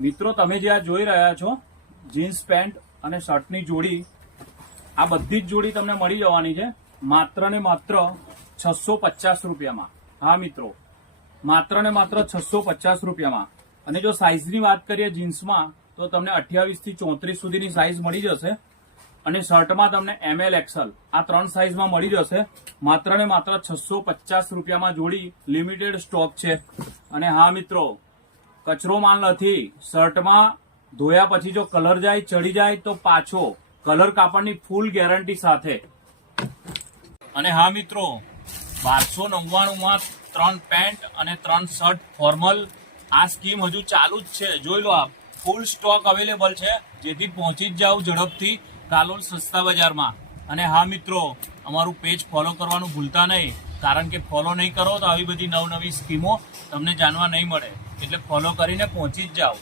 મિત્રો, તમે જે આ જોઈ રહ્યા છો જીન્સ પેન્ટ અને શર્ટની જોડી, આ બધી જ જોડી તમને મળી જવાની છે, માત્ર ને માત્ર છસો પચાસ રૂપિયામાં. હા, મિત્રો, માત્ર ને માત્ર છસો પચાસ રૂપિયામાં. અને જો સાઇઝની વાત કરીએ જીન્સમાં તો તમને અઠ્યાવીસથી ચોત્રીસ સુધીની સાઇઝ મળી જશે. અને શર્ટમાં તમને એમએલ એક્સલ આ ત્રણ સાઇઝમાં મળી જશે. માત્ર ને માત્ર છસો પચાસ રૂપિયામાં જોડી લિમિટેડ સ્ટોક છે. અને હા, મિત્રો કચરો માલ નથી. શર્ટમાં ધોયા પછી જો કલર જાય, ચડી જાય, તો પાછો કલર કાપડની ફૂલ ગેરંટી સાથે. અને હા મિત્રો, બારસો નવ્વાણુંમાં ત્રણ પેન્ટ અને ત્રણ શર્ટ ફોર્મલ આ સ્કીમ હજુ ચાલુ જ છે. જોઈ લો આપ ફૂલ સ્ટોક અવેલેબલ છે. જેથી પહોંચી જ જાઓ ઝડપથી કાલોલ સસ્તા બજારમાં. અને હા મિત્રો અમારું પેજ ફોલો કરવાનું ભૂલતા નહીં. કારણ કે ફોલો નહીં કરો તો આવી બધી નવનવી સ્કીમો તમને જાણવા નહીં મળે. એટલે ફોલો કરીને પહોંચી જ જાઓ.